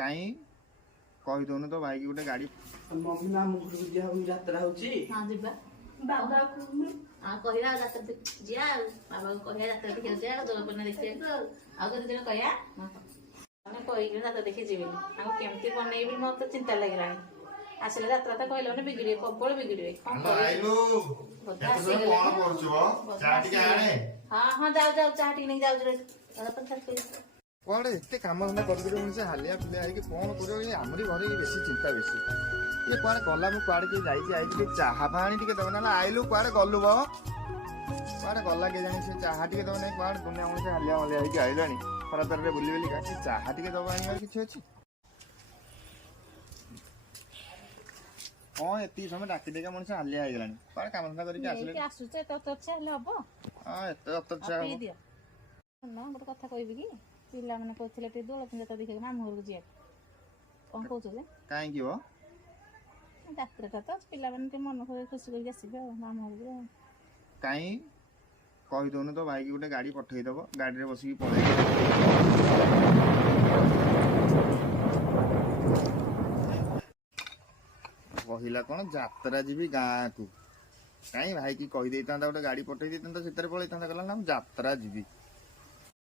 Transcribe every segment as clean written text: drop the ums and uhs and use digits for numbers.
କାଇଁ କହିଦଉନୁ ତ ଭାଇ କି ଗୋଟେ ଗାଡି। ମମି ମା ମୁଖରୁ ଯାତ୍ରା ହଉଛି। ହଁ ଯିବା ବାବା କହିବା ଯାତ୍ରା ଯିବା ଆଉ ବାବାଙ୍କୁ କହିବା ଯାତ୍ରା ଦେଖିବାକୁ ଯିବା ଦୋଳପୂର୍ଣ୍ଣିମା ଦେଖିବାକୁ ଆଉ କେତେ ଦିନ କହିବା ମାନେ କହିକି ଯାତ୍ରା ଦେଖି ଯିବେନି ତାଙ୍କୁ କେମିତି ବନେଇବି ମୋର ତ ଚିନ୍ତା ଲାଗିଲାଣି। ଆସିଲେ ଯାତ୍ରା ତ କହିଲେ ମାନେ ବିଗିଡ଼ିବେ ପ୍ରବଳ ବିଗିଡ଼ିବେ କଣ ହଁ ହଁ ଯାଉ ଯାଉ ଚାହା ଟିକେ ନେଇକି ଯାଉଛି କୁଆଡେ ଏତେ କାମ ଧନ୍ଦା କରିକି ମଣିଷ ହାଲିଆ ଫୁଲିଆ ହେଇକି କଣ କରିବ ଆମରି ଘରେ ବେଶୀ ଚିନ୍ତା ବେଶୀ। ଇଏ କୁଆଡେ ଗଲା ମୁଁ କୁଆଡେ କିଏ ଯାଇଛି ଆଇଛି ଟିକେ ଚାହା ପାଣି ଟିକେ ଦବ ନା ଆଇଲୁ କୁଆଡେ ଗଲୁ ବ କୁଆଡେ ଗଲା କେ ଜାଣି ସେ ଚାହା ଟିକେ ଦବ ନାହିଁ କୁଆଡେ ଦୁନିଆ ମଣିଷ ହାଲିଆ ମାଲିଆ ହେଇକି ଆଇଲାଣି ଖରା ତରରେ ବୁଲି ବୁଲିକା ସେ ଚାହା ଟିକେ ଦବ ଆଣିବାର କିଛି ଅଛି। ହଁ ଏତିକି ସମୟ ଡାକି ଦେଇକା ମଣିଷ ହାଲିଆ ହେଇଗଲାଣି କୁଆଡେ କାମ ଧନ୍ଦା କରିକି ଆସିଲେ ଆସୁଛ ଏତେ ଅତର୍ଚ୍ଛା ହେଲେ ହବ ହଁ ଏତେ ଅତର୍ଚ୍ଛା ହବ। ଦିଅ ଗୋଟେ କଥା କହିବି କି ପିଲାମାନେ କହୁଥିଲେ ଟିକେ ଦୋଳପୂର୍ଣ୍ଣିମା ଯାତ୍ରା ଦେଖିବାକୁ ମାମୁଁ ଘରକୁ ଯିବାକୁ କଣ କହୁଛ ଯେ କାହିଁକି ବ ଯାତ୍ରାଟା ତ ପିଲାମାନେ ଟିକେ ମନ ଖୁସି କରିକି ଆସିବେ ଆଉ ମାମୁଁ ଘରକୁ ଆଉ କାଇଁ କହିଦଉନୁ ତ ଭାଇ କି ଗୋଟେ ଗାଡି ପଠେଇଦବ ଗାଡିରେ ବସିକି ପଳେଇବ। କହିଲା କଣ ଯାତ୍ରା ଯିବି ଗାଁକୁ କାଇଁ ଭାଇ କି କହିଦେଇଥାନ୍ତା ଗୋଟେ ଗାଡି ପଠେଇ ଦେଇଥାନ୍ତା ସେଥିରେ ପଳେଇଥାନ୍ତା କହିଲା ନା ମୁଁ ଯାତ୍ରା ଯିବି।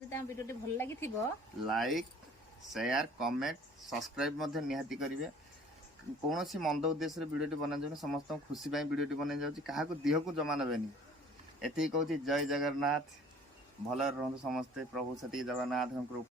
ଯଦି ଆମ ଭିଡ଼ିଓଟି ଭଲ ଲାଗିଥିବ ଲାଇକ୍ ସେୟାର କମେଣ୍ଟ ସବସ୍କ୍ରାଇବ ମଧ୍ୟ ନିହାତି କରିବେ। କୌଣସି ମନ୍ଦ ଉଦ୍ଦେଶ୍ୟରେ ଭିଡ଼ିଓଟି ବନାଯାଉନି ସମସ୍ତଙ୍କୁ ଖୁସି ପାଇଁ ଭିଡ଼ିଓଟି ବନାଇ ଯାଉଛି କାହାକୁ ଦେହକୁ ଜମା ନେବେନି। ଏତିକି କହୁଛି ଜୟ ଜଗନ୍ନାଥ ଭଲରେ ରୁହନ୍ତୁ ସମସ୍ତେ ପ୍ରଭୁ ସେତିକି ଜଗନ୍ନାଥଙ୍କ